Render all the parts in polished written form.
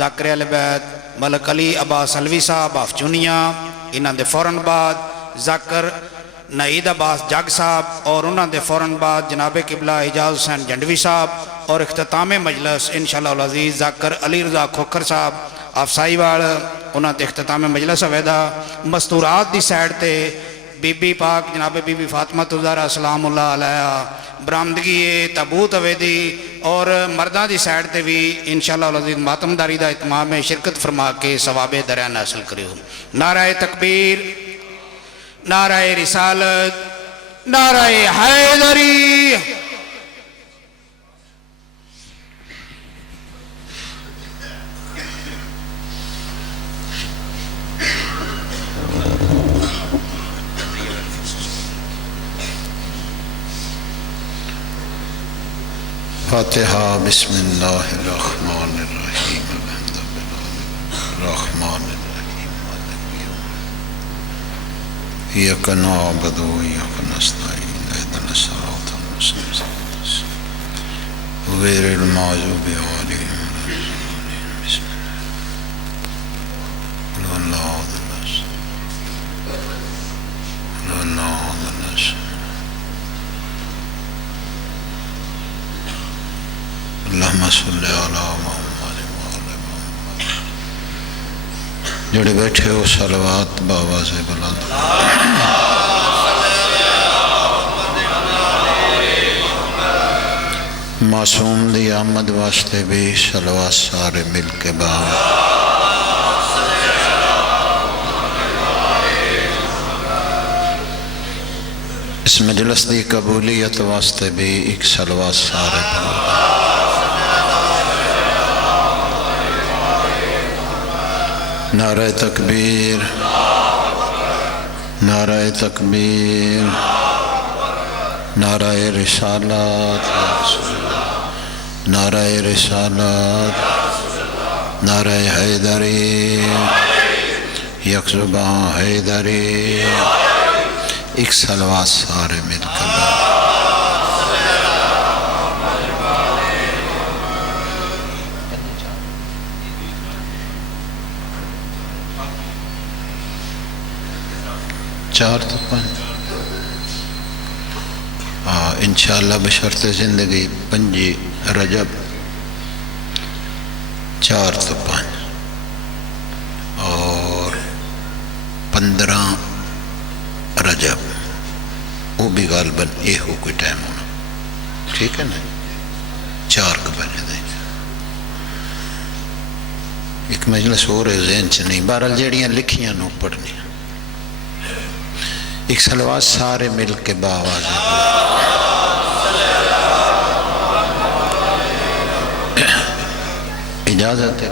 ذاکر اہل بیت ملک علی عباس علوی صاحب آف چونیاں، انہاں دے فوراً بعد ذاکر نعید عباس جگ صاحب، اور انہاں دے فوراً بعد جناب قبلہ اعجاز حسین جنڈوی صاحب، اور اختتام مجلس انشاءاللہ العزیز ذاکر علی رضا کھوکھر صاحب آف سائی وال، انہاں تے اختتام مجلس ہوئے دا۔ مستورات دی سائڈ تے بی بی پاک جناب بی بی فاطمہ الزہرا سلام اللہ علیہ برآمدگی تابوت ہوئے دی، اور مردہ دی سائڈ تے بھی انشاءاللہ العزیز ماتمداری دا اتمام میں شرکت فرما کے ثواب درین حاصل کریو۔ نعرہ تکبیر، نعرہ رسالت، نعرہ حیدری۔ فاتحہ۔ بسم اللہ الرحمن الرحیم، الحمد للہ الرحمن الرحیم مالک یوم الدین، ایاک نعبد و ایاک نستعین، اہدنا الصراط المستقیم غیر المغضوب علیہم ولا الضالین۔ بسم اللہ قل اللہ اللہم صلی علی محمد وعلی محمد۔ جڑے بیٹھے ہو صلوات بآواز بلند۔ معصوم دی آمد واسطے بھی صلوات سارے مل کے باہر۔ اس مجلس دی قبولیت واسطے بھی ایک صلوات سارے باہر۔ نعرہ تکبیر، نعرہ تکبیر، نعرہ رسالت، نعرہ رسالت، نعرہ حیدری، یک زبان حیدری، ایک صلوات سارے مل کر۔ چار تو پانچ انشاءاللہ بشرط زندگی 5 رجب 4 تو 5 اور 15 رجب، وہ بھی غالباً یہ ہو کوئی ٹائم ہونا، ٹھیک ہے نا؟ 4 بجے دیں ایک مجلس ہو رہے ذہن چ نہیں، بہرحال جیڑیاں لکھیاں نو پڑھنی، ایک صلوات سارے مل کے باواز اجازت ہے۔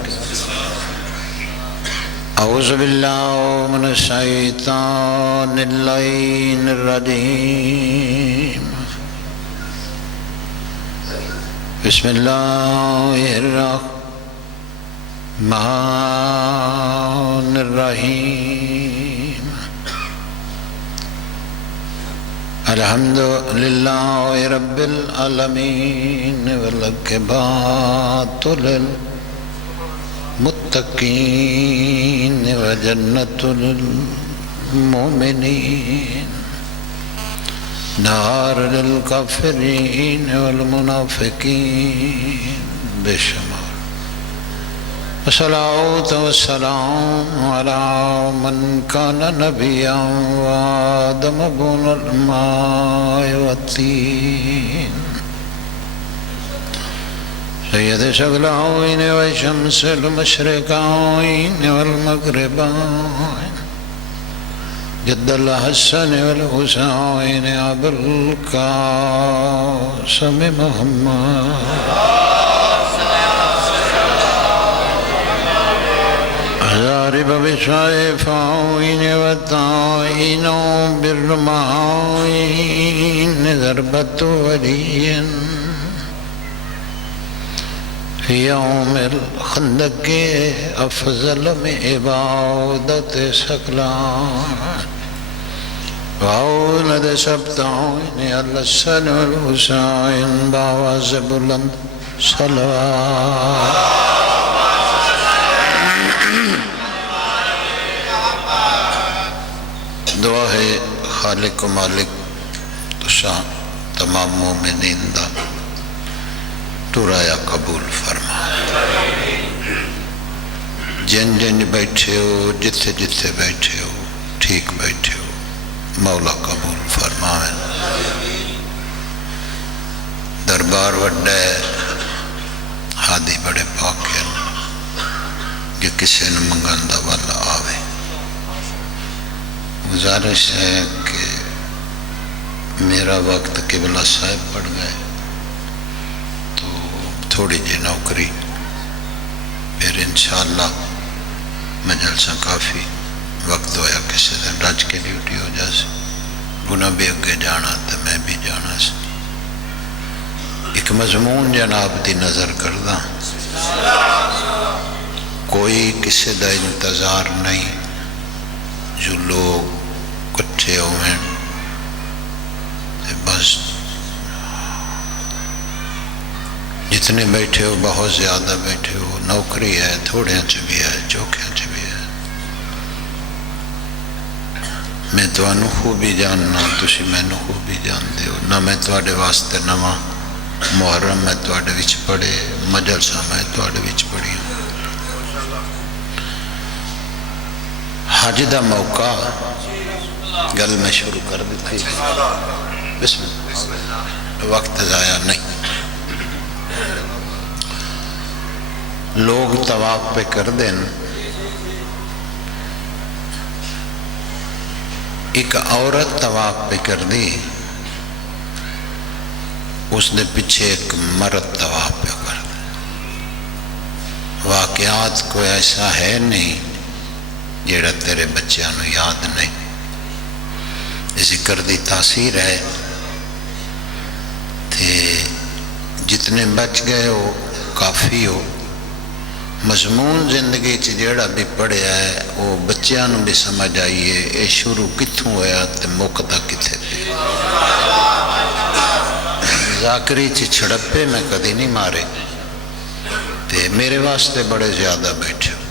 اعوذ باللہ من الشیطان اللعین الرجیم، بسم اللہ الرحمن الرحیم، الحمدللہ رب العالمین والعاقبۃ للمتقین وجنۃ للمؤمنین نار للکافرین والمنافقین بشمار۔ الصلاۃ والسلام علی من کان نبیا وآدم بن الماء والطین، سید الثقلین وشمس المشرقین والمغربین، جد الحسن والحسین ابو القاسم محمد، ضارب بالشائفين والطائن بالرمائين ضربة ولي في يوم الخندق أفضل من عبادة ثقلان، وأولد سبتين الحسن والحسين بآواز بلند صلوات۔ گواہ ہے خالق و مالک تسا تمام مومنین دا ٹرایا قبول فرما. جن جن بیٹھے ہو جتھے جتھے بیٹھے ہو ٹھیک بیٹھے ہو مولا قبول فرماوے. دربار وڈا ہے ہادی بڑے پاک ہیں کہ کسی نے منگان دا والا آوے. گزارش ہے کہ میرا وقت قبلہ صاحب پڑ گئے تو تھوڑی جی نوکری پھر انشاءاللہ میں جلسہ کافی وقت ہویا کسی دن رج کے ڈیوٹی ہو جائے گناہ بھی اگے جانا تو میں بھی جانا سی. ایک مضمون جناب دی نظر کردہ کوئی کسی دا انتظار نہیں جو لوگ کٹھے ہوئے بس جتنے بیٹھے ہو بہت زیادہ بیٹھے ہو. نوکری ہے تھوڑے چ بھی ہے چوکھے چ بھی ہے. میں تمہیں خوبی جاننا تسی مینو خوبی جانتے ہو. نہ میں تواڈے واسطے نواں محرم میں تواڈے وچ پڑھے مجلسہ میں تواڈے وچ پڑھی. حج دا موقع گل میں شروع کر دیتی. بسم اللہ. وقت ضائع نہیں. لوگ طواف پہ کر دیں. ایک عورت طواف پہ کر دی اس نے پیچھے ایک مرد طواف پہ کر دے. واقعات کوئی ایسا ہے نہیں جیڑا تیرے بچیاں نو یاد نہیں. ذکر دی تاثیر ہے تے جتنے بچ گئے ہو کافی ہو. مضمون زندگی چ جیڑا بھی پڑھیا ہے وہ بچیاں نو بھی سمجھ آئیے اے شروع کتھوں ہویا تے مکدا کتھے پہ. ذاکری چ چھڑپے میں کدی نہیں مارے تے میرے واسطے بڑے زیادہ بیٹھے ہو.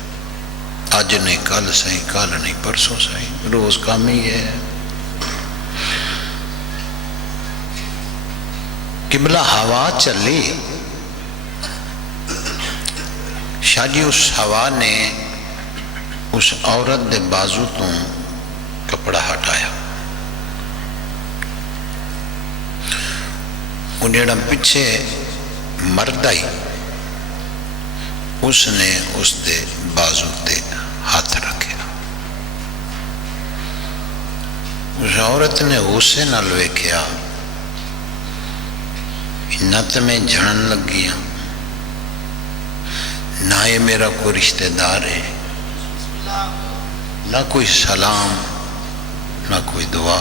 اج نہیں کل سہی کل نہیں پرسوں سہی روز کام ہی ہے. قبلہ ہوا چلی شاہ جی اس ہوا نے اس عورت دے بازو تو کپڑا ہٹایا. وہ جڑا پیچھے مرد آئی اس نے اس دے بازو تے ہاتھ رکھے. اس عورت نے غصے نال ویکھیا نہ تو میں جھڑن لگی ہوں نہ یہ میرا کوئی رشتہ دار ہے نہ کوئی سلام نہ کوئی دعا.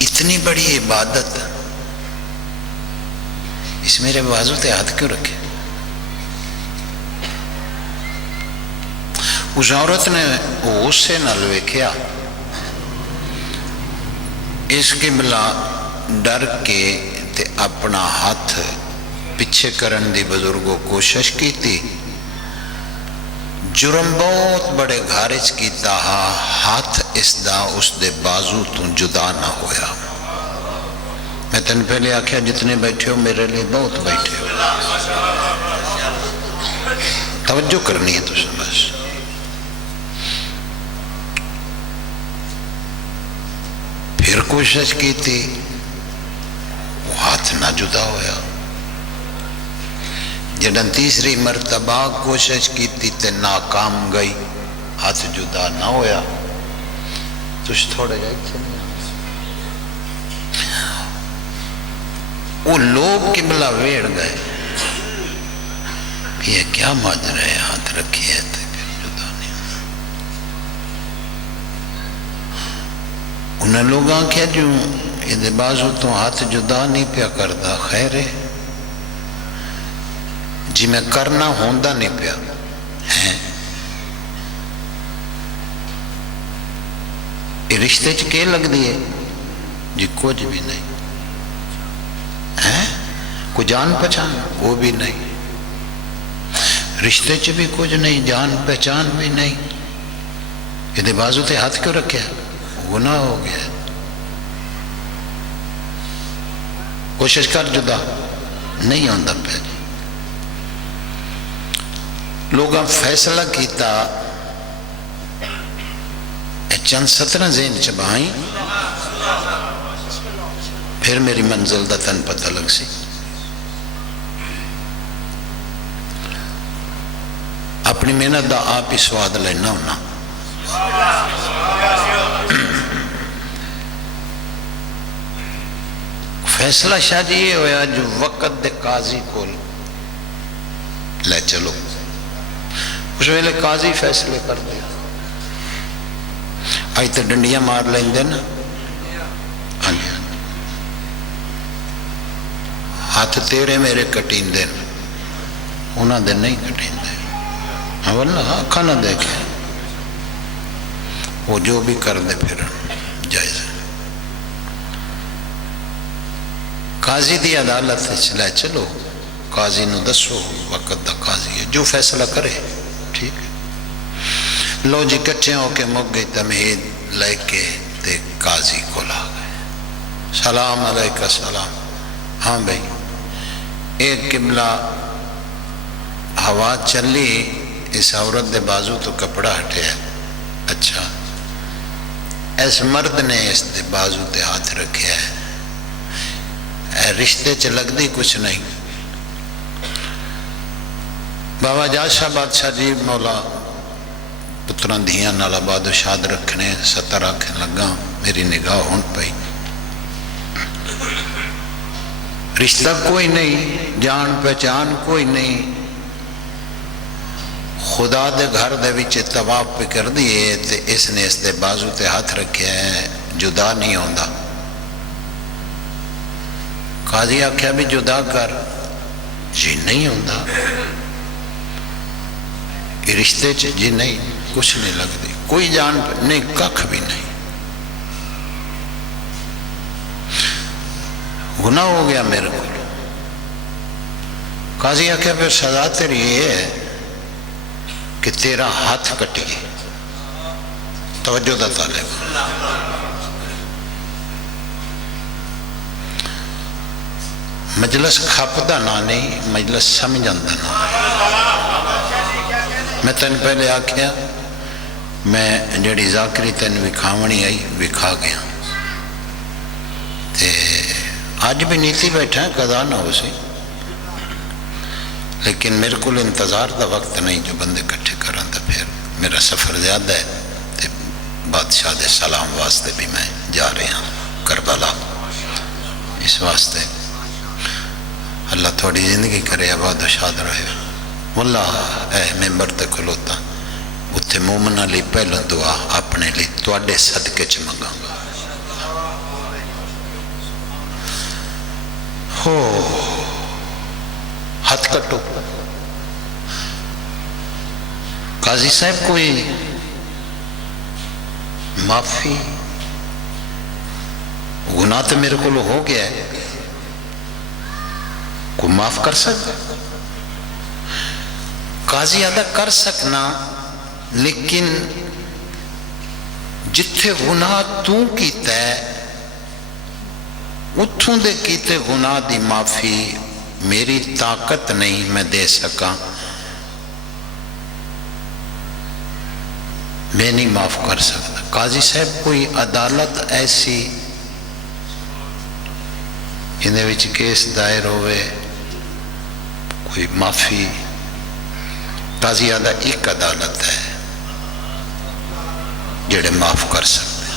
اتنی بڑی عبادت اس میرے بازو تے ہاتھ کیوں رکھے. اس عورت نے غصے نال ویکھیا اس قبلہ ڈر کے تے اپنا ہاتھ پیچھے کرن دی بزرگوں کوشش کی تھی. جرم بہت بڑے گھارج کیتا ہاتھ اس دا اس دے بازو تو جدا نہ ہویا. میں تن پہلے آکھیا جتنے بیٹھے ہو میرے لیے بہت بیٹھے ہو. توجہ کرنی ہے تو بس. پھر کوشش کی تھی وہ ہاتھ نہ جدا ہویا. جدن تیسری مرتبہ کوشش کی تھی تے ناکام گئی ہاتھ جدا نہ ہویا. تجھ تھوڑے گئے تھے وہ لوگ قبلہ ویڑ گئے یہ کیا ماجرا ہے ہاتھ رکھی ہے تے پھر جدا نہیں. انہیں لوگ آنکھیں جو یہ بازو تو ہاتھ جدا نہیں پیا کردا خیر ہے جی میں کرنا ہوندا نہیں پیا ہیں. یہ رشتے چ کے لگ دی ہے جی کچھ بھی نہیں ہیں. کوئی جان پہچان وہ بھی نہیں. رشتے چ بھی کچھ نہیں جان پہچان بھی نہیں. یہ بازو تے ہاتھ کیوں رکھیا؟ گناہ ہو گیا. کوشش کر جدا نہیں ہوتا پہ. لوگاں فیصلہ کیتا چند سطرہ ذہن چبائیں پھر میری منزل دا تن پتہ لگ سی. اپنی محنت دا آپ ہی سواد لینا ہونا. فیصلہ شاہ جی یہ ہویا جو وقت دے قاضی کو لے چلو. اس ویلے قاضی فیصلے کر دے. آئی تو ڈنڈیاں مار لیں دے نا. ہاتھ تیرے میرے کٹین دے انہاں دے نہیں کٹین دے. واللہ آنکھا نہ دیکھے وہ جو بھی کر دے پھر جائز ہے. قاضی دی عدالت لے چلو. قاضی نو دسو وقت دا قاضی ہے جو فیصلہ کرے ٹھیک ہے. لو جی کٹھے ہو کے مک گئی تمہید لے کے تے قاضی کو لا گئے. سلام علیکہ سلام. ہاں بھائی ایک قبلہ ہوا چلی اس عورت دے بازو تو کپڑا ہٹے ہے. اچھا اس مرد نے اس دے بازو تے ہاتھ رکھے ہے. رشتے چ لگ دی کچھ نہیں. بابا جاد شاہ بادشاہ جی مولا پتران دھیاں نالا باد و شاد رکھنے ستر آنکھیں لگا. میری نگاہ ہون پئی رشتہ کوئی نہیں جان پہچان کوئی نہیں. خدا دے گھر دے وچ طواف پہ کر دیے تے اس نے اس دے بازو تے ہاتھ رکھے ہیں. جدا نہیں ہوندا. قاضی آکھیا بھی جدا کر. جی نہیں ہوندا. یہ رشتے چ جی نہیں کچھ نہیں لگتی کوئی جان نہیں ککھ بھی نہیں. گناہ ہو گیا میرے کو. قاضی آکھیا پھر سزا تیری یہ ہے کہ تیرا ہاتھ کٹے گی. توجہ دا طالب. مجلس کھپدا نہ نہیں مجلس سمجھندا نہ. میں تین پہلے آکھیا میں جڑی ذاکری تین وکھاونی آئی وکھا گیا. تے آج بھی نیتی بیٹھا ہے قضا نہ ہو سی. لیکن میرے کو انتظار دا وقت نہیں جو بندے کٹھے کرن. تا پھر میرا سفر زیادہ ہے تے بادشاہ دے سلام واسطے بھی میں جا رہا ہوں کربلا. اس واسطے اللہ تھوڑی زندگی کرے آباد و شاد رہے. واللہ اے ممبر تے کھلوتا اتھے مومنہ لی پہلو دعا اپنے لی تواڈے صدقے چ منگاں گا. ہو ہاتھ کٹو. قاضی صاحب کوئی معافی گناہ تو میرے کو ہو گیا ہے کوئی معاف کر سکتا. قاضی ادا کر سکنا لیکن جتھے گناہ تو کیتا ہے اتھوں دے کیتے گناہ دی معافی میری طاقت نہیں میں دے سکا. میں نہیں معاف کر سکتا. قاضی صاحب کوئی عدالت ایسی اندے وچ کیس دائر ہوئے کوئی معافی. قاضی آدھا ایک عدالت ہے جڑے معاف کر سکتے.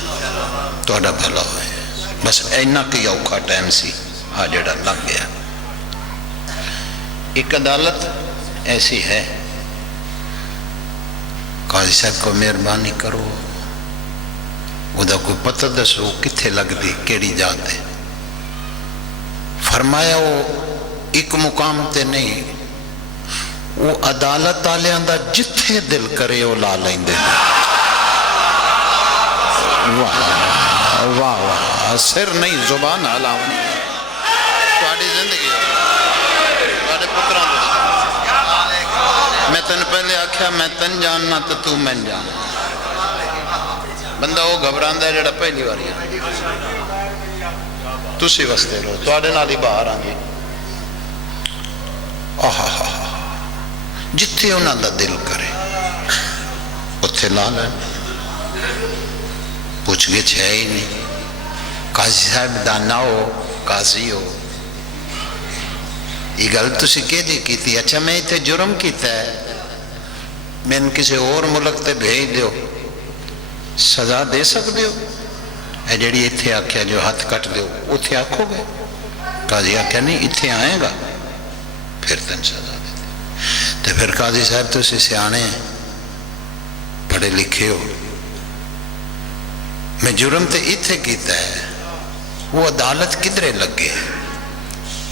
توڑا بھلا ہوئے بس اینا کی اوکھا ٹائم سی آ جڑا لگ گیا. ایک عدالت ایسی ہے. قاضی صاحب کو مہربانی کرو وہ دا کوئی پتہ دسو کتھے لگ دی کیڑی جات ہے. فرمایا وہ ایک مقام تے نہیں وہ عدالت آلیاں دا جتھے دل کرے وہ لا لیں دے. واہ واہ واہ سر نہیں زبان علاونی تواڈی زندگی تواڈے پتران دے. میں تن پہلے آکھیا میں تن جاننا تو میں جاننا. بندہ وہ گھبراندا ہے جڑا پہلی واری تسی وستے رہو تواڈے نال ہی باہر آں گی جتھے انہاں دا دل کرے اتھے لا لین پوچھ گچھ ہے ہی نہیں قاضی صاحب دا نہ ہو قاضی ہو یہ گل تسی کہ دی کیتی اچھا میں اتنے جرم کیتا ہے میں کسی اور ملک تے بھیج دیو سزا دے سکتے ہو اے جڑی اتھے آکھیا جو ہاتھ کٹ دیو اتھے آکھو گے قاضی آکھیا نہیں اتھے آئے گا پھر تن سزا دیتے تو پھر قاضی صاحب تو اسے سیانے ہیں پڑھے لکھے ہو میں جرم تے اتھے کیتا ہے وہ عدالت کدرے لگے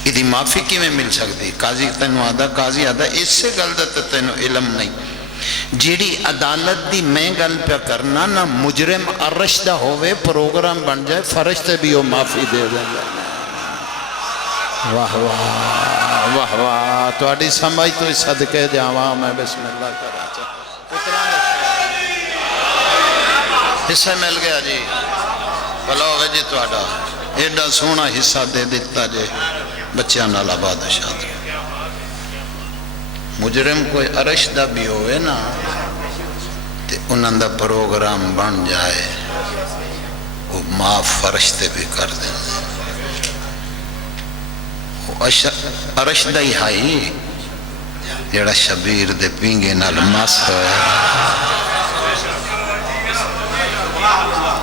ادھی معافی کی میں مل سکتی قاضی تینوں آدھا قاضی آدھا اس سے غلط تینوں علم نہیں جیڑی عدالت دی میں گل پہ کرنا نہ مجرم ارشدہ ہوئے پروگرام بن جائے فرشتے بھی وہ معافی دے دیں گے واہ واہ واہ واہ تو اڈی سمجھ تو اس صدقے جاواں میں بسم اللہ کرا چاہتا حصہ مل گیا جی بھلا ہوئے جی تو اڈا ایڈا سونا حصہ دے دیتا جے بچیاں نال آباد شاد مجرم کوئی ارشدہ بھی ہوئے نا تے انہاں دا پروگرام بن جائے وہ معاف فرشتے بھی کر دیں ارشدہ ہی ہائی جڑا شبیر دے پینگے نال مست ہوئے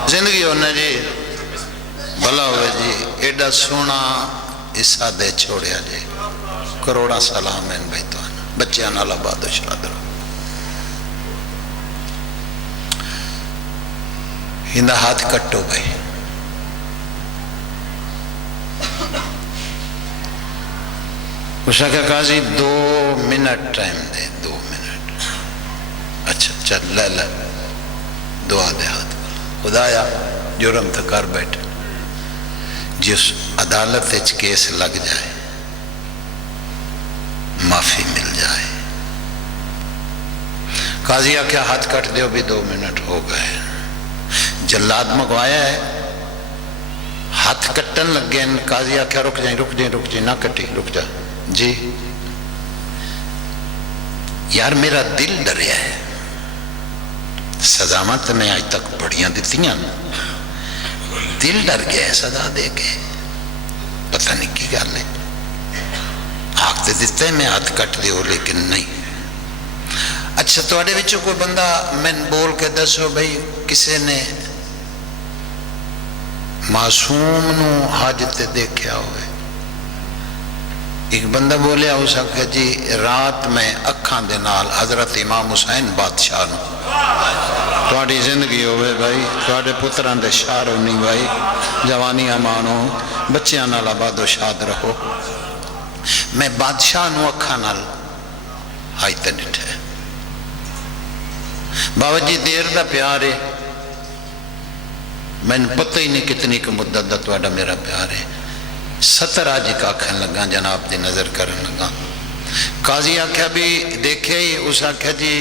زندگی ہونے جی بھلا ہوئے جی ایڈا سونا حصہ دے چھوڑیا جی کروڑا سلام ہیں بھائی تو بچیاں نال آباد شاد رہو ہندہ ہاتھ کٹو بھائی کچھ کہ قاضی 2 منٹ ٹائم دے 2 منٹ اچھا چل لے لے دعا دے ہاتھ خدایا جرم تو کر بیٹھ جس عدالت اچ کیس لگ جائے معافی مل جائے قاضی آکھیا ہاتھ کٹ دیو بھی 2 منٹ ہو گئے جلاد مگوایا ہے ہاتھ کٹن لگ گئے قاضی آکھیا رک جائیں نہ کٹی رک جا جی یار میرا دل ڈریا ہے سزامت میں آج تک بڑیاں دیتیاں دل ڈر گیا ہے سزا دے کے پتہ نہیں کی گل ہے آکھتے دیتے ہیں میں ہاتھ کٹ دیو لیکن نہیں اچھا توڑے بچوں کوئی بندہ میں بول کے دسو بھئی کسے نے معصوم نو حاجت دیکھیا ہوئے ایک بندہ بولیا ہو سکتا جی رات میں اکھاں دے نال حضرت امام حسین بادشاہ نو توڑی زندگی ہوئے بھائی توڑے پتران دے شار ہونی بھائی جوانی امان ہو بچیاں نال آباد و شاد رہو میں بادشاہ نو اکھاں نال آئی تے نٹھے بابا جی دیر دا پیارے میں پتہ ہی نہیں کتنی کی مدت دا توڑا میرا پیارے 70 آجی کا کھن لگا جناب دی نظر کرن لگا قاضی آکھیا بھی دیکھے ہی اس آکھیا جی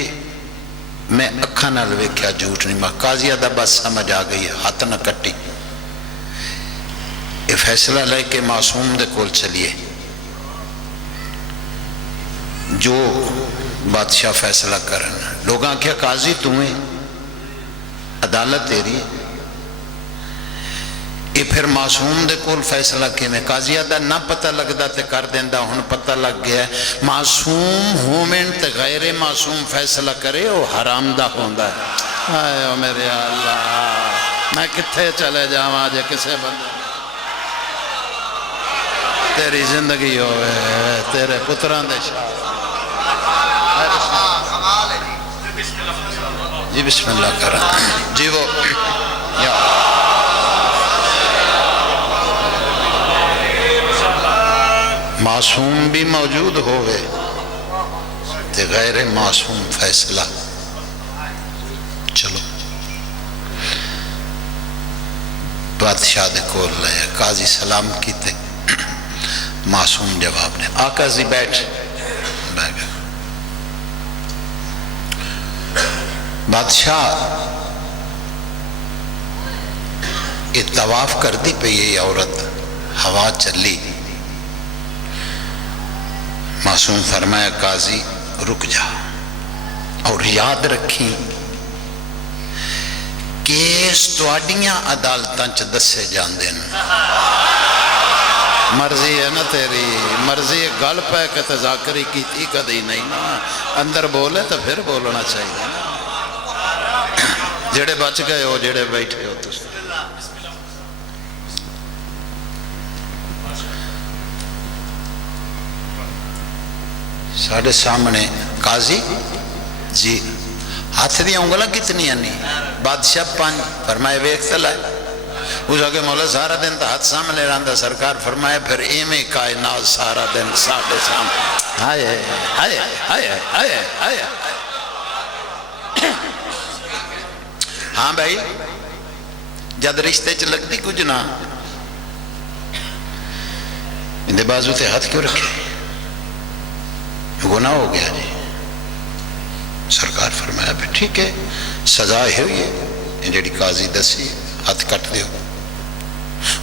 میں اکھا نہ لوے کیا جھوٹ نہیں ماں قاضی آدھا بس سمجھ آ گئی ہاتھ نہ کٹی یہ فیصلہ لے کے معصوم دے کول چلیے جو بادشاہ فیصلہ کرن لوگاں کیا قاضی تمہیں عدالت تیری یہ پھر معصوم دے کول فیصلہ کے میں قاضی آدھا نہ پتہ لگدا تے کر دیندہ ہن پتہ لگ گیا معصوم ہومن تے غیر معصوم فیصلہ کرے وہ حرام دا ہوندہ ہے آئے میرے اللہ میں کتھے چلے جاؤں آجے کسے بندے تیری زندگی ہوئے تیرے پتران دے شاہ جی بسم اللہ کرا جی وہ یا معصوم بھی موجود ہوئے تے غیر معصوم فیصلہ چلو بادشاہ دے کول لے قاضی سلام کی تے معصوم جواب نے آقا جی بیٹھ بادشاہ یہ طواف کرتی پئی یہ عورت، ہوا چلی، معصوم فرمایا قاضی رک جا اور یاد رکھی کیس تواڈیاں عدالتاں چ دسے جاندے ہیں، مرضی ہے نا تیری، مرضی گل پہ کہ تذاکری کیتی کدی نہیں نا، اندر بولے تو پھر بولنا چاہیے نا، جڑے بچ گئے ہو جڑے بیٹھے ہو تسی ساڑھے سامنے قاضی جی ہاتھ دیا انگلہ کتنی نہیں، بادشاہ پانچ، فرمائے ویک تلائے، اس آگے مولا سارا دن تو ہاتھ سامنے رہندا، سرکار فرمائے پھر ایمیں کائنات سارا دن ساڑھے سامنے، ہائے ہائے ہائے ہائے ہائے۔ ہاں بھائی جد رشتے چ لگتی کچھ نہ، اندے بازو تے ہاتھ کیوں رکھے، گناہ ہو گیا جی۔ سرکار فرمایا بھی ٹھیک ہے سزا ہے یہ جڑی قاضی دسی، ہاتھ کٹ دیو۔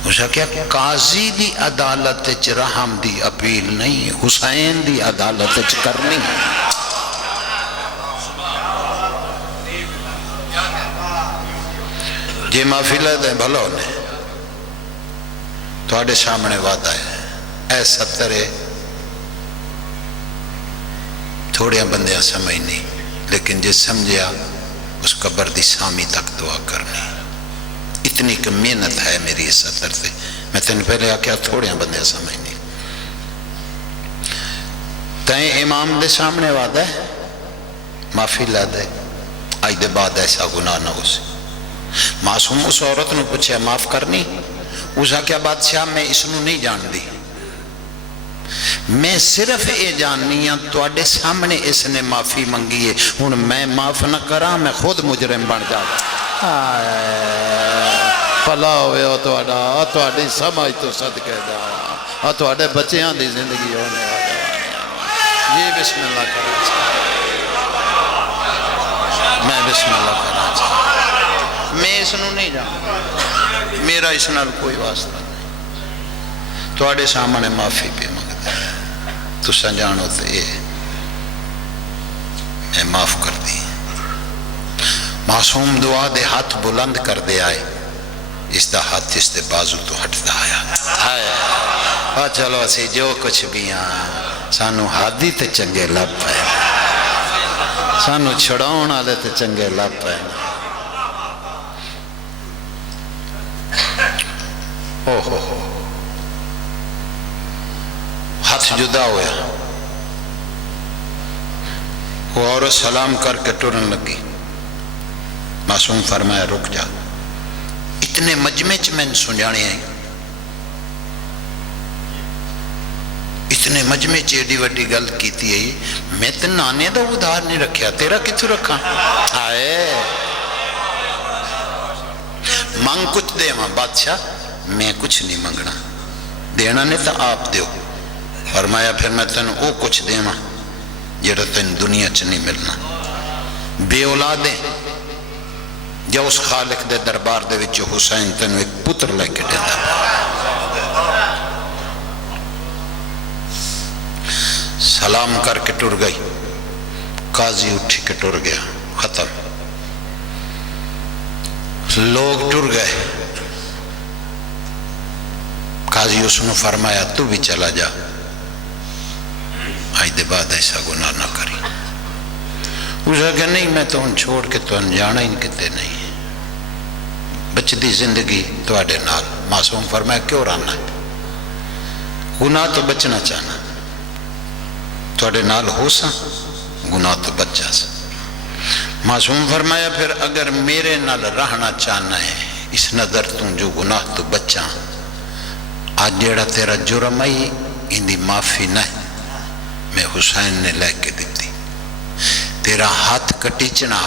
اس کیا قاضی دی عدالت چ رحم دی اپیل نہیں، حسین دی عدالت چ کرنی۔ جی معافی لے دیں بھلو نے، تواڈے سامنے وعدہ ہے، اے سترے تھوڑے بندیاں سمجھ نہیں، لیکن جس سمجھیا اس قبر دی سامی تک دعا کرنی، اتنی کہ محنت ہے میری اس ستر سے، میں تین پہلے آکیا تھوڑے بندیاں سمجھ نہیں۔ تائیں امام دے سامنے وعدہ ہے معافی لا دے، آج دے بعد ایسا گناہ نہ ہو سی۔ معصوم اس عورت نے پوچھا معاف کرنی، اس آکیا بادشاہ میں اس نو نہیں جان دی، میں صرف اے جاننی ہاں تواڈے سامنے اس نے معافی منگی ہے، ہن میں معاف نہ کراں میں خود مجرم بن جاواں۔ بھلا ہوئے ہو تواڈا، تواڈی سمجھ تو صدقے جاواں، تواڈے بچیاں دی زندگی ہونے آ جاواں۔ جی بسم اللہ کرنا چاہیے، میں بسم اللہ کرنا چاہیے، میں اس نو نہیں جانتا، میرا اس نال کوئی واسطہ نہیں، تواڈے سامنے معافی پہ منگدا ہے، تساں جانو تے میں معاف کر دی۔ معصوم دعا دے ہاتھ بلند کر دے آئے، اس دا ہاتھ اس دے بازو تو ہٹدا آیا، ہائے چلو اسی جو کچھ بھی ہاں سانو ہادی تے چنگے لب پے، سانو چھڑاؤن والے تے چنگے لب پے۔ ہاتھ جدا ہویا، وہ عورت سلام کر کے ٹرن لگی، معصوم فرمایا رک جا، اتنے مجمع چ میں سنجانے آئی، اتنے مجمع چ ایڈی وڈی گل کیتی ہے، میں تے نانے دا ادھار نہیں رکھیا، تیرا کتھوں رکھا؟ آئے مانگ کچھ دے ماں بادشاہ، میں کچھ نہیں منگنا، دینا نہیں تو آپ دیو۔ فرمایا پھر میں تین او کچھ دے ماں جڑا تین دنیا چ نہیں ملنا، بے اولادیں جا اس خالق دے دربار دے وچ حسین تین ایک پتر لے کے دیتا۔ سلام کر کے ٹر گئی، قاضی اٹھی کے ٹر گیا، ختم، لوگ ٹر گئے۔ قاضی اس نے فرمایا تو بھی چلا جا، آج دے بعد ایسا گناہ نہ کری۔ اس نے کہا نہیں میں تو ان چھوڑ کے تو انجانا ہی کتے نہیں، بچ دی زندگی تواڈے نال۔ معصوم فرمایا کیوں رانا ہے، گناہ تو بچنا چاہنا، تواڈے نال ہو سا گناہ تو بچ جا سا۔ معصوم فرمایا پھر اگر میرے نال رہنا چاہنا ہے اس نظر تو جو گناہ تو بچا، آج جیڑا تیرا جرم آئی اندی معافی نہ میں حسین نے لے کے دیتی، تیرا ہاتھ کٹیچنا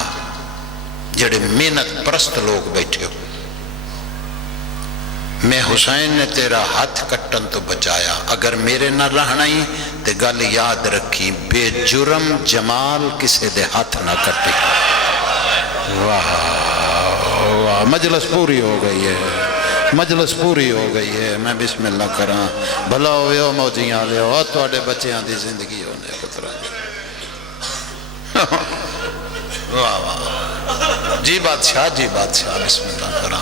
جڑے محنت پرست لوگ بیٹھے ہو، میں حسین نے تیرا ہاتھ کٹن تو بچایا، اگر میرے نہ رہنا ہی تے گل یاد رکھی بے جرم جمال کسے دے ہاتھ نہ کٹے۔ واہ واہ مجلس پوری ہو گئی ہے، مجلس پوری ہو گئی ہے میں بسم اللہ کراں بھلا ہوئے ہو موجیاں لے ہو تواڈے بچیاں دی زندگی ہونے پترا واہ واہ جی بادشاہ بسم اللہ کراں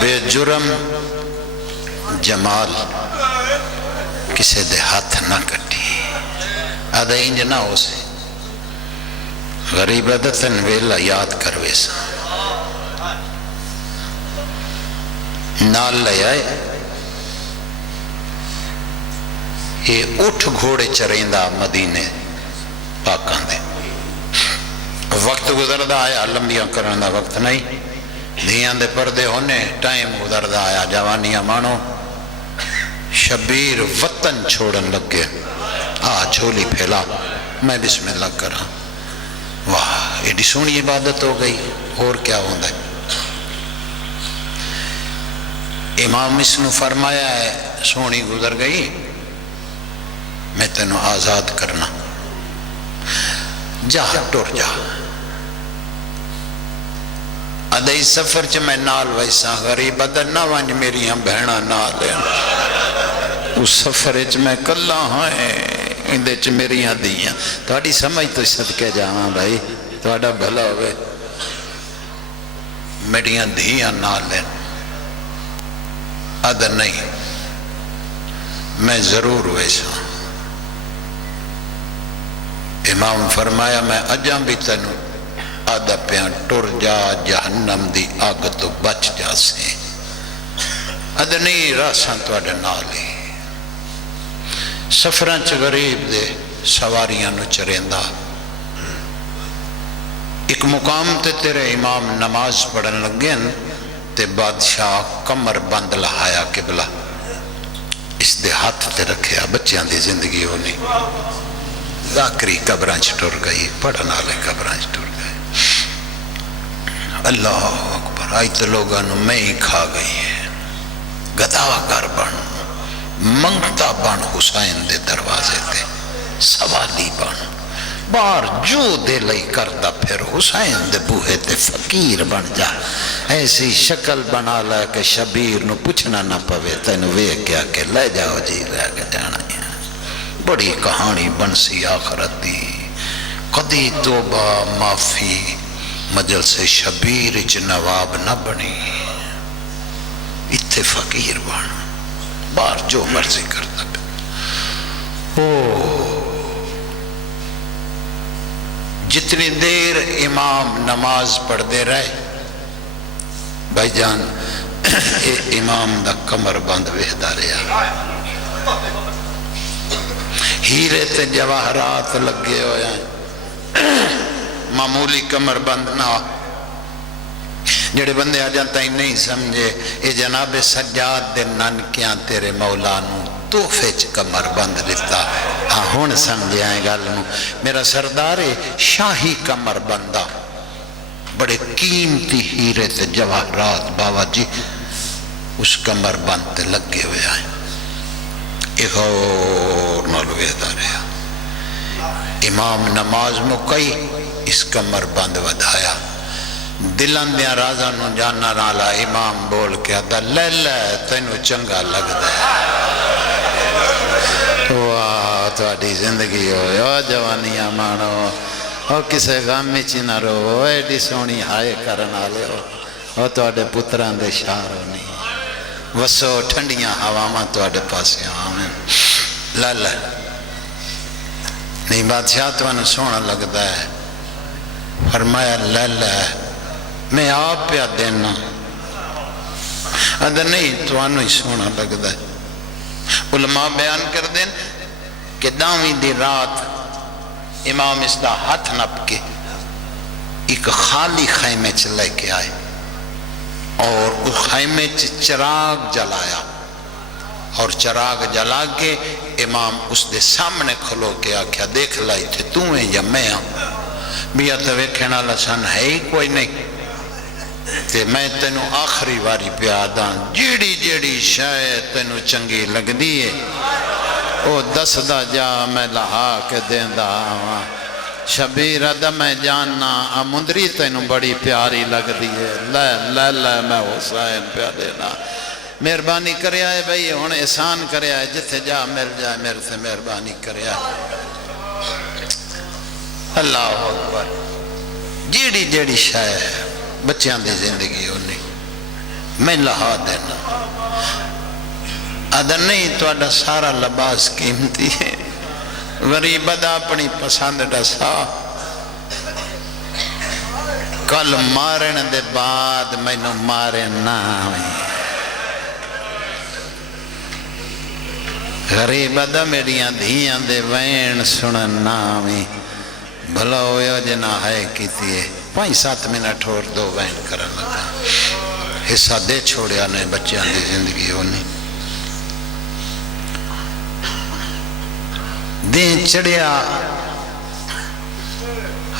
بے جرم جمال کسے دے ہاتھ نہ کٹی آدھا انج نہ ہو سے غریب عدتن ویلا یاد کروے سا نال لے آئے یہ اٹھ گھوڑے چریندا مدینے پاکاں دے وقت گزردہ آیا لمبیاں کرن دا وقت نہیں دھیاں دے پردے ہونے ٹائم گزردہ آیا جوانیاں مانو شبیر وطن چھوڑن لگے جھولی پھیلا میں بسم اللہ کراں واہ ایڈی سونی عبادت ہو گئی اور کیا ہوندہ ہے امام اس نے فرمایا ہے سونی گزر گئی میں تینوں آزاد کرنا جا ٹور جا ادائی سفر چ میں نال ویسا غریب ادھر نہ وانج میری ہم بہنا نہ لین اس سفر چ میں کلا ہاں اندے چ میری ہاں دیاں تھوڑی سمجھ تو صدقے جاواں بھائی تھوڑا بھلا ہوئے میری ہاں دیاں نہ لین ادھر نہیں میں ضرور ویسا امام فرمایا میں اجاں بھی تینوں آدھا پیاں ٹر جا جہنم دی آگ تو بچ جا سے ادھر نہیں راساں توڑے نالی سفران چ غریب دے سواریاں نو چریندا ایک مقام تے تیرے امام نماز پڑھن لگین تے بادشاہ کمر بند لہایا قبلہ اس دے ہاتھ تے رکھیا بچیاں دی زندگی ہونی ذاکری قبران ٹر گئی پڑھن والے قبران ٹر گئے اللہ اکبر آئی تو لوگاں نو میں ہی کھا گئی ہے گداگر بن منگتا بن حسین دے دروازے تے سوالی بن بار جو دے لئی کرتا پھر حسین دے بوہے تے فقیر بن جا ایسی شکل بنا لے کہ شبیر نو پوچھنا نہ پوے تینو وے کیا کہ لے جاؤ جی لے کے جانا ہے بڑی کہانی بنسی آخرت دی قدی توبہ معافی مجلس شبیر اچ نواب نہ بنی اتھے فقیر بن بار جو مرضی کرتا پہ جتنی دیر امام نماز پڑھ دے رہے بھائی جان امام دا کمر بند وہدہ رہا ہیرے تے جواہرات لگے ہوئے ہیں معمولی کمر بند نہ جڑے بندے آ جاتا ہی نہیں سمجھے اے جناب سجاد دے ننکیاں تیرے مولا نو توفے چ کمر بند لیتا ہون سمجھے آئے گل نو میرا سردار شاہی کمر بندہ بڑے قیمتی ہیرے تے جواہرات بابا جی اس کمر بند تے لگے ہوئے آئے ایک اور نلوے داریا امام نماز مکئی اس کمر بند ودھایا دلان دیا رازہ نو جانا رالا امام بول کے آدھا لے لے تینو چنگا لگ دے واہ تواڈی زندگی ہوئے او جوانیاں مانو او کسے غامی چی نہ رو ایڈی سونی ہائے کرن آلے او تواڈے پتران دے شار ہونی وسو ٹھنڈیاں ہواما تواڈے پاسے آمین لے لے نہیں بادشاہ توانو سونا لگتا ہے فرمایا لے لے میں آپ پہ دینا ادھر نہیں توانو ہی سونا لگتا ہے علماء بیان کر دیں کہ داویں دی رات امام اس دا ہاتھ نپ کے ایک خالی خیمے چ لے کے آئے اور اس خیمے چراغ جلایا اور چراغ جلا کے امام اس دے سامنے کھلو کے آکھیا دیکھ لائی تھے تو ہیں یا میں ہوں بیا تو ویکھنا لسان ہے ہی کوئی نہیں تے میں تینو آخری واری پہ آدھاں جیڑی جیڑی شاید تینو چنگی لگ دیئے او دس دا جا میں لہا کے دیں دا آواں شبیر دا میں جاننا مندری تینو بڑی پیاری لگ دیئے لے لے لے میں حسین پہ دینا مہربانی کریا ہے بھئی ہن احسان کریا ہے جتھے جا مل جائے میرے سے مہربانی کریا اللہ اکبر جیڑی جیڑی شاہ بچیاں دی زندگی ہونی میں لہا دینا ادھر نہیں تو اڈا سارا لباس قیمتی ہے غریب ادا اپنی پسند ڈسا کل مارن دے بعد میں نو مارے نہ غریب ادا میریاں دھیاں دے وین سنن نامی بھلا ہویا جنا ہے کیتی ہے 5-7 منٹ اور 2 وین کرن لگا حصہ دے چھوڑیا نے بچیاں دی زندگی ہونی دین چڑیا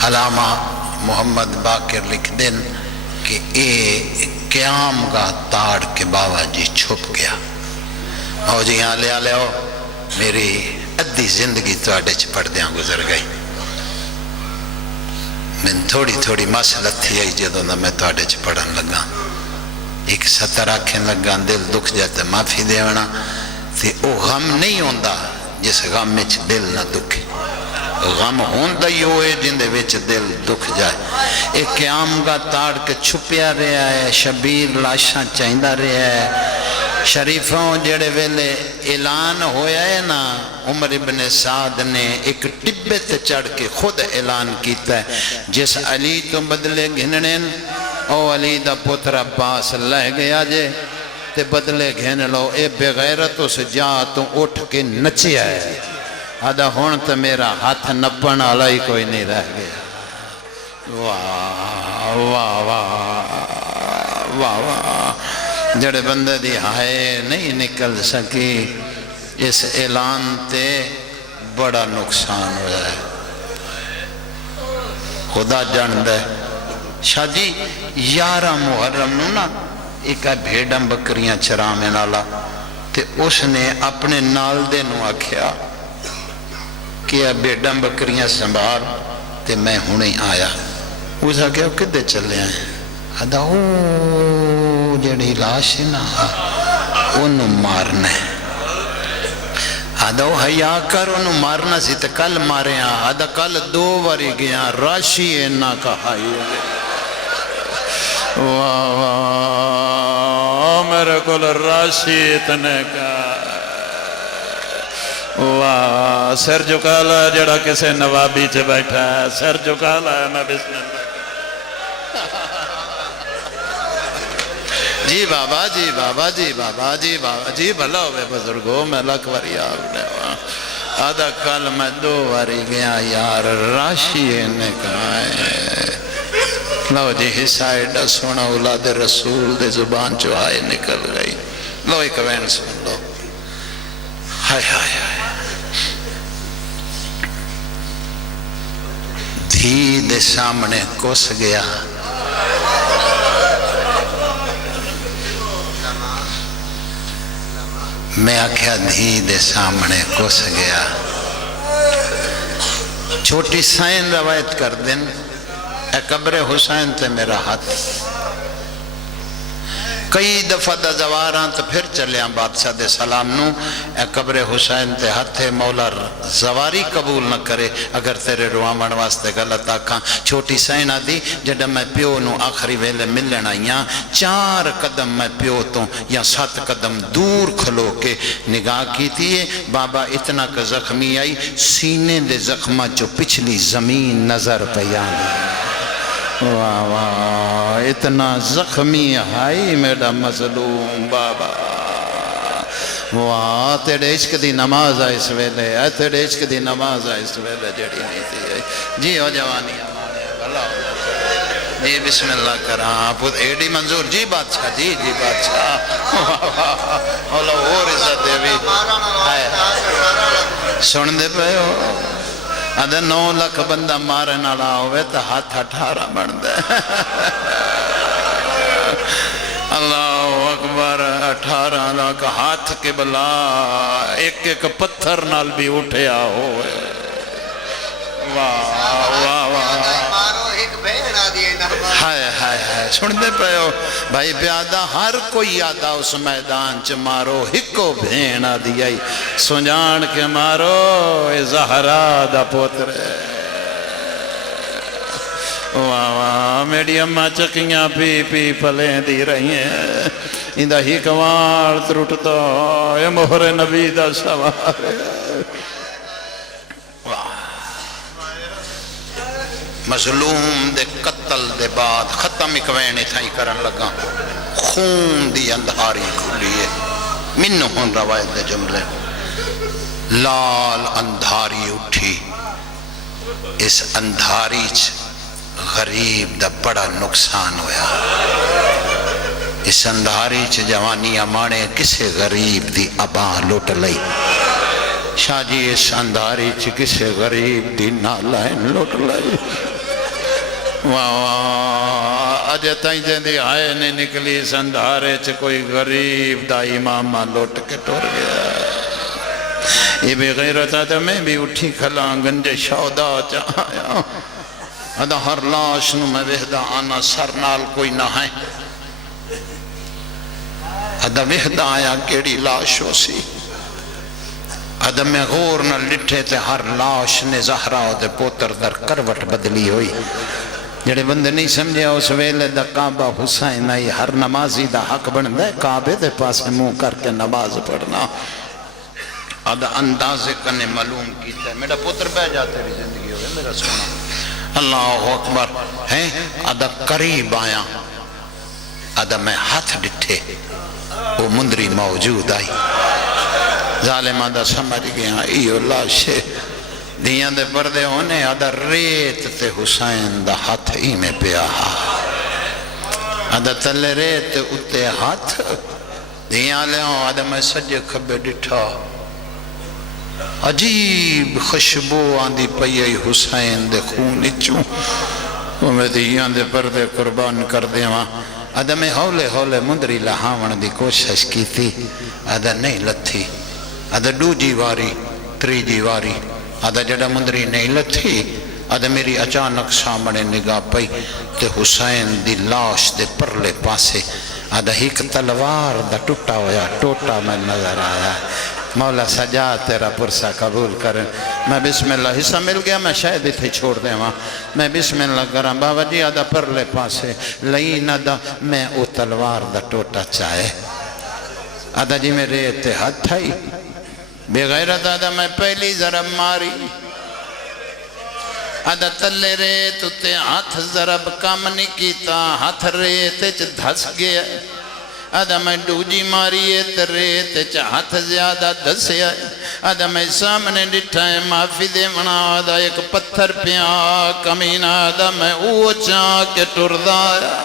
علامہ محمد باقر لکھ دن کہ اے قیام کا تاڑ کے بابا جی چھپ گیا آؤ جی یہاں لے آؤ میری ادھی زندگی تو اڈے پڑھدیاں گزر گئی میں تھوڑی تھوڑی مسلت تھی آئی جدوں دا میں تو اڈے پڑھن لگا ایک سطر آکھیں لگا دل دکھ جاتا معافی دیونا تے او غم نہیں ہوندا جس غم میں دل نہ دکھے غم ہوندا ہی ہوئے جن دے وچ دل دکھ جائے ایک قیام کا تاڑ کے چھپیا رہا ہے شبیر لاشاں چاہندہ رہا ہے شریفوں جڑے ویلے اعلان ہویا ہے نا عمر ابن سعد نے ایک ٹبے تے چڑھ کے خود اعلان کیتا ہے جس علی تو بدلے گھننین او علی دا پتر عباس لہ گیا جے تے بدلے گھن لو اے بغیرت اس جا تو اٹھ کے نچیا ہے آدھا ہون تو میرا ہاتھ نپن علائی کوئی نہیں رہ گیا واہ واہ واہ واہ واہ جڑے بندے دی ہائے نہیں نکل سکی اس اعلان تے بڑا نقصان ہوا ہے خدا جاندہ ہے شاہ جی 11 محرم نو نا ایک بھیڑاں بکریاں چرامیں نالا تے اس نے اپنے نال دے نو آکھیا کہ بھیڑاں بکریاں سنبھال تے میں ہونے آیا اس آکھیا کدھے چلے آئے آدھا جڑی لاش نا انہوں مارنا ہے آدھا حیا کر انہوں مارنا سی تے کل مارے ہاں آدھا کل 2 واری گیا راشی اینا کہائی واہ واہ میرے کل راشی اتنے کا واہ سر جھکالا جڑا کسے نوابی چے بیٹھا ہے سر جھکالا ہے میں بسم اللہ جی بابا جی بابا جی بابا جی بابا جی بھلا ہوئے بزرگوں میں لکھ واری آگنے آدھا کل میں 2 واری گیا یار راشی نے کہا ہے لو جی حصہ ایڈا سونا اولاد رسول دے زبان جو آئے نکل گئی لو ایک وین سن لو ہائے ہائے ہائے دھی دے سامنے کس گیا میں آکھیا دھی دے سامنے کس گیا چھوٹی سائن روایت کر دیں اے قبر حسین تے میرا ہاتھ کئی دفعہ دا زواراں تو پھر چلیاں بادشاہ دے سلام نو اے قبر حسین تے ہاتھے مولا زواری قبول نہ کرے اگر تیرے روامن واسطے غلط آکھاں چھوٹی سینہ دی جڑا میں پیو نو آخری ویلے ملن آئیاں 4 قدم میں پیو تو یا 7 قدم دور کھلو کے نگاہ کی تھی بابا اتنا کہ زخمی آئی سینے دے زخمہ جو پچھلی زمین نظر پیانی واہ واہ اتنا زخمی ہائی میرا مظلوم بابا واہ تیرے عشق دی نماز ہے اس ویلے تیرے عشق دی نماز ہے اس ویلے جڑی نہیں تھی جی ہو جوانی ہمارے بھلا ہو جی بسم اللہ کراں ایڈی منظور جی بادشاہ جی جی بادشاہ اللہ اور عزت دے بھی سن دے پہ ہو ادھا 9 لاکھ بندہ مارن آلا ہوئے تو ہاتھ 18 بن دے اللہ اکبر 18 لاکھ ہاتھ کے بلا ایک پتھر نال بھی اٹھیا ہوئے واہ واہ واہ ہائے ہائے ہائے سن دے پہ ہو بھائی پیادہ ہر کوئی آدھا اس میدان چ مارو ہکو بھین آدھی آئی سنجان کے مارو اے زہرا دا پوتر واہ واہ میری اماں چکیاں پی پی پلیں دی رہی ہیں اندہ ہی کوال ترٹتا اے مہر نبی دا سوار مظلوم دے قتل دے بعد ختم اکوینے تھائی کرن لگا خون دی اندھاری کھلی ہے منو ہن روایت دے جملے لال اندھاری اٹھی اس اندھاری غریب دا بڑا نقصان ہویا اس اندھاری جوانی امانے کسے غریب دی اباں لوٹ لئی شاہ جی اس اندھاری کسے غریب دی نالائن لوٹ لئی واہ اجے تائیں جیندی آئے نہیں نکلی اس اندھارے کوئی غریب دا امامہ لوٹ کے ٹور گیا یہ بھی غیرت آتا میں بھی اٹھی کھلا گنجے شودا چاہایا ادا ہر لاش نو میں وحدہ آنا سر نال کوئی نہ ہے ادا وحدہ آیا کیڑی لاش ہو سی ادا میں غور نہ لٹھے تے ہر لاش نے زہرا دے پوتر در کروٹ بدلی ہوئی جڑے بندے نہیں سمجھے اس ویلے دا کعبہ حسین آئی ہر نمازی دا حق بن دے کعبے دے پاس منہ کر کے نماز پڑھنا ادا اندازے کنے معلوم کیتا ہے میرا پوتر بہ جا تیری زندگی ہوگی میرا سونا اللہ اکبر ہیں ادا قریب آیا ادا میں ہاتھ ڈٹھے وہ مندری موجود آئی ظالم ادا سمجھ گیا ایو لاشے دیاں دے پردے ہونے ادا ریت تے حسین دا ہاتھ ہی میں پیا ادا تلے ریت اتے ہاتھ دیاں لے ہوں ادا میں سجے کھبے ڈٹھا عجیب خشبو آندھی پئی حسین دے خون اچوں وہ میں دیاں دے پردے قربان کر دے وہاں ادا میں ہولے ہولے مندری لہاون دی کوشش کی تھی ادا نہیں لتھی ادا دو جیواری تری جیواری ادا جڑا مندری نہیں لتھی ادا میری اچانک سامنے نگاہ پئی تے حسین دی لاش دے پرلے پاسے ادا ایک تلوار دا ٹوٹا ہویا ٹوٹا میں نظر آیا مولا سجا تیرا پرسہ قبول کریں میں بسم اللہ حصہ مل گیا میں شاید ہی تھی چھوڑ دیں وہاں میں بسم اللہ کریں بابا جی آدھا پرلے پاسے لئین آدھا میں او تلوار دا ٹوٹا چاہے آدھا جی میرے اتحاد تھائی بے غیرت آدھا میں پہلی ضرب ماری آدھا تلے ریت تے ہاتھ ضرب کام نہیں کیتا ہاتھ ریت دھس گیا آدھا میں ڈوجی ماری ریت ہاتھ زیادہ دھسیا آدھا میں سامنے ڈٹھا ہے معافی دے منا آدھا ایک پتھر پیا کمینہ آدھا میں او چاہ کے ٹردہ آیا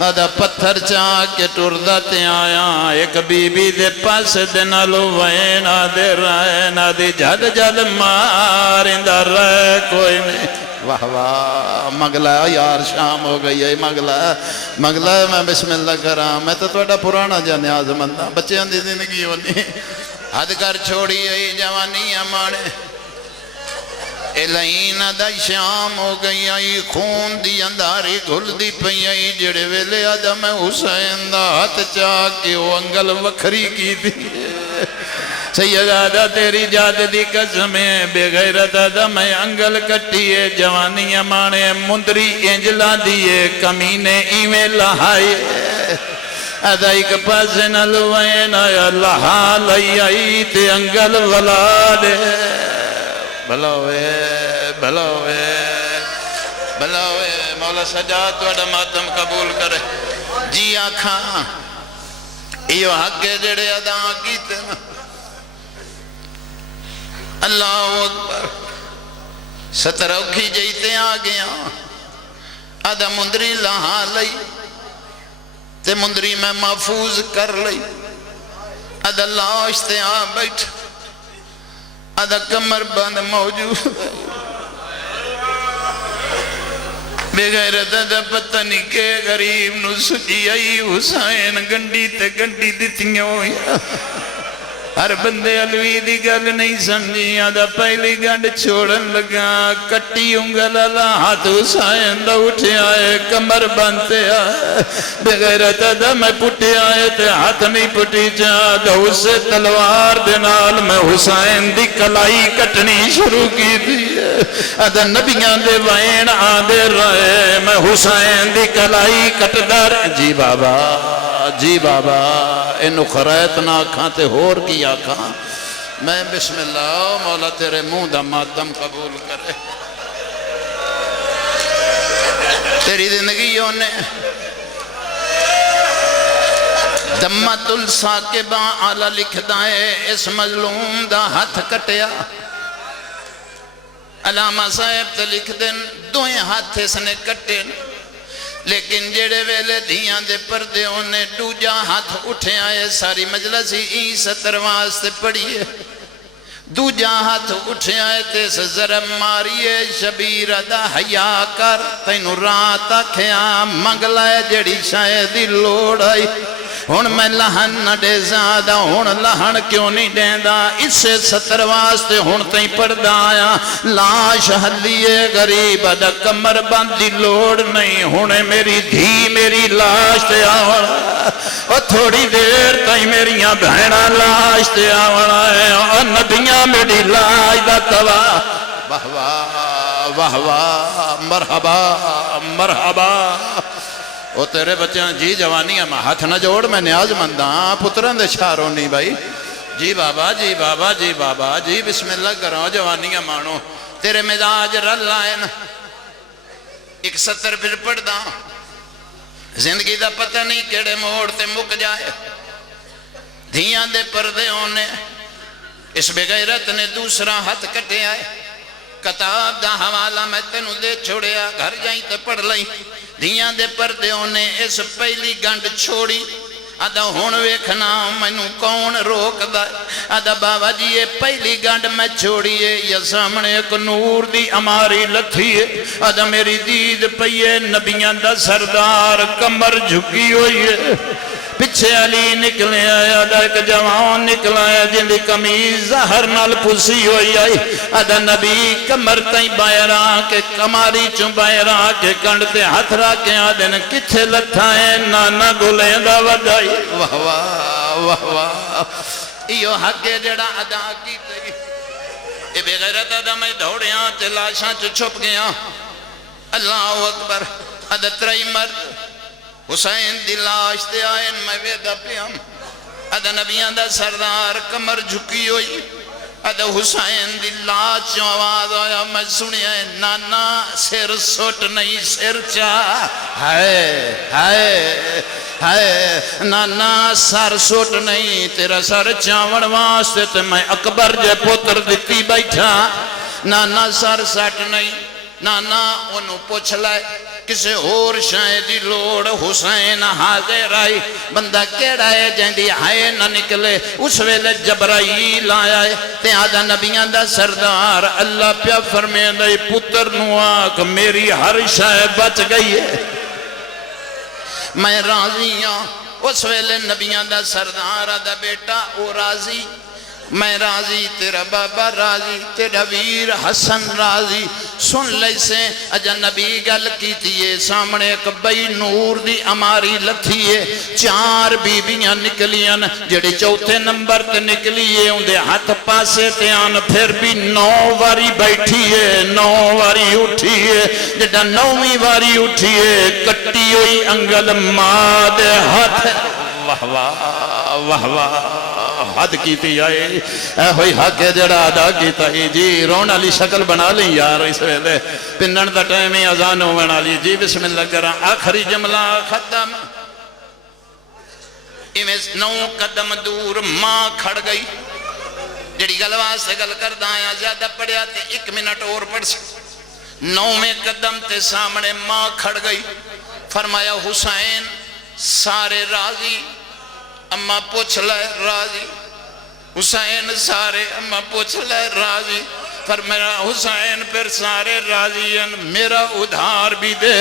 آدھا پتھر چاہ کے ٹردہ تے آیا ایک بی بی دے پاس دے نالو وین آدھے رائن آدھی جھد جھد مارندہ رہ کوئی نہیں واہ واہ مگلا یار شام ہو گئی ہے مگلا میں بسم اللہ کراں میں تو توڑا پرانا جانے آزمندہ بچے اندھی زندگی ہونی حد کر چھوڑی ہے جوانی امانے الہین دا شام ہو گئی آئی خون دی اندھاری گھل دی پئی آئی جڑے ویلے آدھا میں حسین دا ہاتھ چاہ کے وہ انگل وکھری کی دی سید آدھا تیری جاد دی قسمیں بے غیرت آدھا میں انگل کٹیے جوانی امانے مندری انجلا دیے کمینے ایویں لہائے آدھا ایک پاس نلوین آیا لہا لئی آئی تے انگل ولا دے بھلوے مولا سجاد توڑا ماتم قبول کرے جی آکھاں ایو حق جڑے ادا کیتے نا اللہ اکبر ستر اوکھی جیتے آگیا ادا مندری لہا لئی تے مندری میں محفوظ کر لئی ادا لاش تے آ بیٹھ ادا کمر بند موجود بے غیرت ادا پتہ نہیں کہ غریب نو سجی آئی حسین گنڈی تے گنڈی دیتیوں ہر بندے علوی دی گل نہیں سمجھی آدھا پہلی گنڈ چھوڑن لگا کٹی انگل اللہ ہاتھ حسین دا اٹھے آئے کمر بنتے آئے بغیرت دا میں پٹے آئے تے ہاتھ نہیں پٹی چاہتا اسے تلوار دینال میں حسین دی کلائی کٹنی شروع کی تھی آدھا نبیان دے وین آدھے رہے میں حسین دی کلائی کٹ در جی بابا جی بابا انہوں خرائط نہ کھاں تے ہور کی آکھاں میں بسم اللہ مولا تیرے منہ دا ماتم قبول کرے تیری زندگیوں نے دمت الساکبہ آلہ لکھ دائے اس مظلوم دا ہاتھ کٹیا علامہ صاحب تے لکھ دن دوئیں ہاتھ اس نے کٹے لیکن جڑے ویلے دھیاں دے پردے انہیں دوجا ہاتھ اٹھے آئے ساری مجلسی ای ستر واسطے پڑھیے دوجا ہاتھ اٹھے آئے تیس ضرب ماریے شبیر دا حیاء کر تینو رات آکھیا منگ لائے جڑی شاید لوڑ آئی ہون میں لہن نہ دے زیادہ ہون لہن کیوں نہیں دیندہ اس سے ستر واسطے ہون تین پردہ آیا لاش حلیے غریب دا کمر بندی لوڑ نہیں ہونے میری دھی میری لاش تے آوڑا اور تھوڑی دیر تین میریاں بہنہ لاش تے آوڑا ہے اور نبیاں میری لاش دا توا واہ واہ واہ واہ مرحبا مرحبا او تیرے بچیاں جی جوانی میں ہاتھ نہ جوڑ میں نیاز منداں پتران دے شاروں نہیں بھائی جی بابا جی بابا جی بابا جی بسم اللہ کرو جوانیاں مانو تیرے مزاج رل لائن ایک ستر پھر پڑھ دا زندگی دا پتہ نہیں کیڑے موڑ تے مک جائے دھیاں دے پردے ہونے اس بغیرت نے دوسرا ہاتھ کٹے آئے کتاب دا حوالہ میں تینوں دے چھوڑیا گھر جائیں تے پڑھ لائیں دھیاں دے پردیوں نے اس پہلی گنڈ چھوڑی آدھا ہون ویکھنا مینوں کون روک دا آدھا بابا جی یہ پہلی گنڈ میں چھوڑیے یا سامنے ایک نور دی اماری لتھیے آدھا میری دید پئیے نبیاں دا سردار کمر جھکی ہوئی ہے پچھے علی نکلے آیا دا ایک جوان نکلا ہے جن دی کمیز زہر نال پوسی ہوئی آئی آدھا نبی کمر تائیں باہر آکے کماری چوں باہر آکے کنڈتے ہاتھ راکے آدھن کتھے لتھائیں نانا گلیں دا ودائی واہ واہ واہ واہ ایو حقے جڑا ادا کی تئی اے بے غیرت ادا میں دوڑیاں تے لاشاں چو چھپ گیا اللہ اکبر ادا ترائی مرد حسین دی لاش تے آئین میں ویدہ پیام ادا نبیان دا سردار کمر جھکی ہوئی ادا حسین دی لاش جو آواز آیا میں سنی ہے نانا سر سوٹ نہیں سر چاہ ہائے ہائے ہائے نانا سر سوٹ نہیں تیرا سر چاوڑ واسطے تے میں اکبر جے پوتر دیتی بیٹھا نانا سر سٹ نہیں نانا انہوں پوچھ لائے کسے اور شاہدی لوڑ حسین حاضر آئی بندہ کیڑا ہے جہندی آئے نہ نکلے اس ویلے جبرائیل آیا ہے تے آدھا نبیان دا سردار اللہ پیا فرمے دائی پتر نواک میری ہر شاہ بچ گئی ہے میں راضی ہوں اس ویلے نبیان دا سردار آدھا بیٹا او راضی میں راضی تیرا بابا راضی تیرا ویر حسن راضی سن لے سے اجا نبی گل کی تیئے سامنے ایک بئی نور دی اماری لتھیے چار بیبیاں نکلیاں جڑی چوتھے نمبر تے نکلیے اندے ہاتھ پاسے تے آن پھر بھی 9 واری بیٹھیے 9 واری اٹھیے جڑا 9ویں واری اٹھیے کٹی ہوئی انگل ماں دے ہاتھ واہ واہ واہ واہ حد کیتی آئے اے ہوئی حق ہے جڑا ادا کیتا ہی جی رون علی شکل بنا لیں یار اس ویلے پنن دا ٹائمی اذان ہونے والی جی بسم اللہ کرا آخری جملہ ختم ایمیں 9 قدم دور ماں کھڑ گئی جڑی گلواز سے گل کر دایا زیادہ پڑیا تے 1 منٹ اور پڑھ سکتے 9ویں قدم تے سامنے ماں کھڑ گئی فرمایا حسین سارے راضی اماں پوچھ لائے راضی حسین سارے اماں پوچھ لائے راضی فرمایا حسین پھر سارے راضی میرا ادھار بھی دے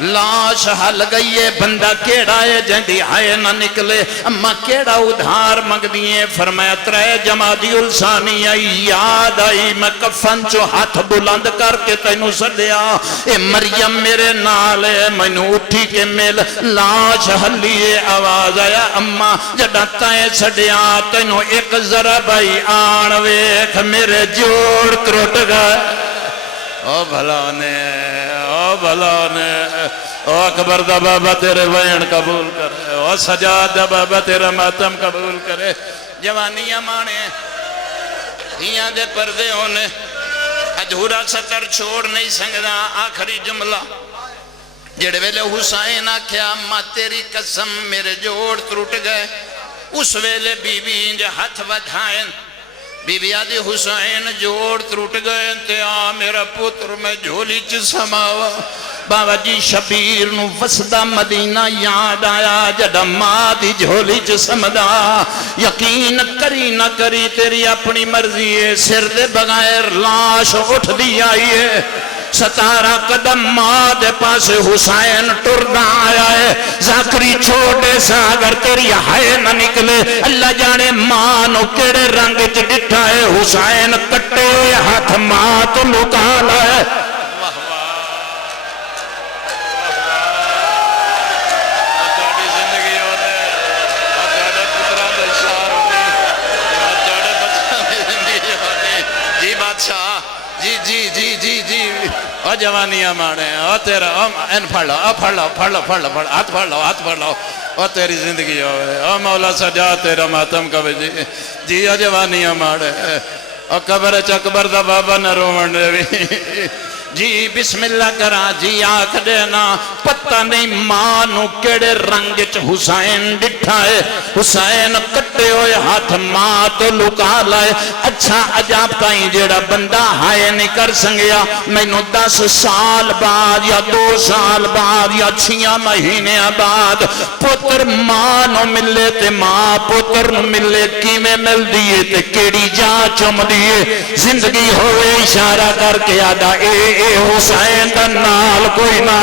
لاش ہل گئی ہے بندہ کیڑا ہے جندی ہائے نہ نکلے اما کیڑا ادھار منگ دیئے فرمایا ترے جمادی الثانی آئی یاد آئی میں کفن چو ہاتھ بلند کر کے تینو سدیا اے مریم میرے نال ہے مینو اٹھی کے مل لاش ہلیے آواز آیا اما جڑا تائیں سدیا تینو ایک ذرا بھائی آن ویکھ میرے جوڑ ترٹ گئے او بھلا نے او اکبر دا بابا تیرے وین قبول کرے او سجاد دا بابا تیرا ماتم قبول کرے جوانیاں مانے ہیاں دے پردے ہونے ادھورا ستر چھوڑ نہیں سنگدا آخری جملہ جڑے ویلے حسین آکھیا ماں تیری قسم میرے جوڑ ترٹ گئے اس ویلے بی بی انجا ہاتھ ودھائیں بی بی آدھی حسین جوڑ ترٹ گئے تے آ میرا پتر میں جھولی چ سماوا بابا جی شبیر نو وسدہ مدینہ یاد آیا جڑا ماں دی جھولی چ سمدا یقین کری نہ کری تیری اپنی مرضی ہے سر دے بغیر لاش اٹھ دی آئی ہے 17 قدم ماں دے پاس حسین ٹردہ آیا ہے زاکری چھوڑے سا اگر تیری ہائے نہ نکلے اللہ جانے ماں نو کیڑے رنگ چ ڈٹھا ہے حسین کٹے ہوئے ہاتھ ماں تو لکالا ہے او جوانیاں مانے او تیرا ان پڑھ لو ہاتھ پڑھ لو او تیری زندگی ہوئے او مولا سجا تیرا ماتم کبھی جی او جوانیاں مانے او قبر چکبر دا بابا نہ رومن دے بھی جی بسم اللہ کرا جی آکھ دینا پتہ نہیں ماں نو کیڑے رنگ چ حسین ڈٹھا ہے حسین کٹے ہوئے ہاتھ ماں تو لکا لائے اچھا عجاب تائیں جیڑا بندہ ہائے نہیں کر سنگیا میں نو 10 سال بعد یا 2 سال بعد یا 6 مہینے بعد پتر ماں نو ملے تے ماں پتر نو ملے کی میں مل دیئے تے کیڑی جا چم دیئے زندگی ہوئے اشارہ کر کے آدھا اے حسین دا نال کوئی نہ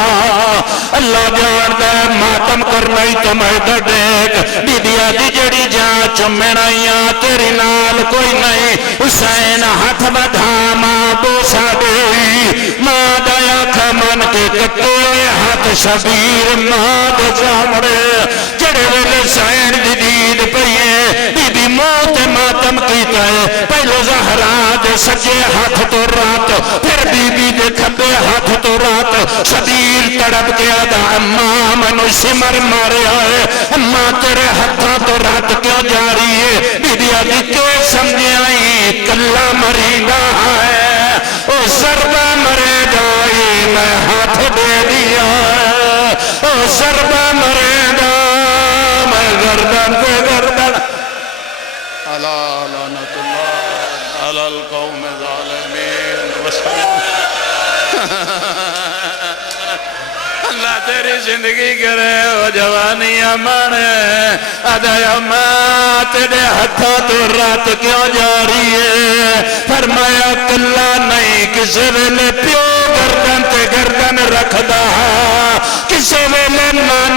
اللہ جان دے ماتم کرنا ہی تو میں دیکھ دیدیا دی جڑی جان چمنائیاں تیری نال کوئی نہیں حسین ہاتھ بدھا ماں بوسا دے ماں دیا کھمن کے کٹے ہاتھ شبیر ماں دے جامڑے جڑے ویلے حسین دی دید پئیے بی بی موت ماتم کیتا ہے پہلو زہرا دے سجے ہاتھ تو رات پھر بی بی دے کھبے ہاتھ تو رات شبیر تڑپ کے آدھا اماں منو سمر مارے آئے اماں تیرے ہاتھاں تو رات کیوں جا رہی ہے بی بی آدھی کیوں سمجھے آئی کلہ مریدہ ہے او ضربہ مرے جائی میں ہاتھ دے دیا او ضربہ مرے جا میں گردن پہ گردن اللہ لعنت اللہ علی القوم ظالمین اللہ تیری زندگی کرے وہ جوانیاں مانے ادایا ماں تیرے ہتھا تو رات کیوں جا رہی ہے فرمایا کلا نہیں کسی ویلے پیو گردن تے گردن رکھ دا کسی ویلے ماں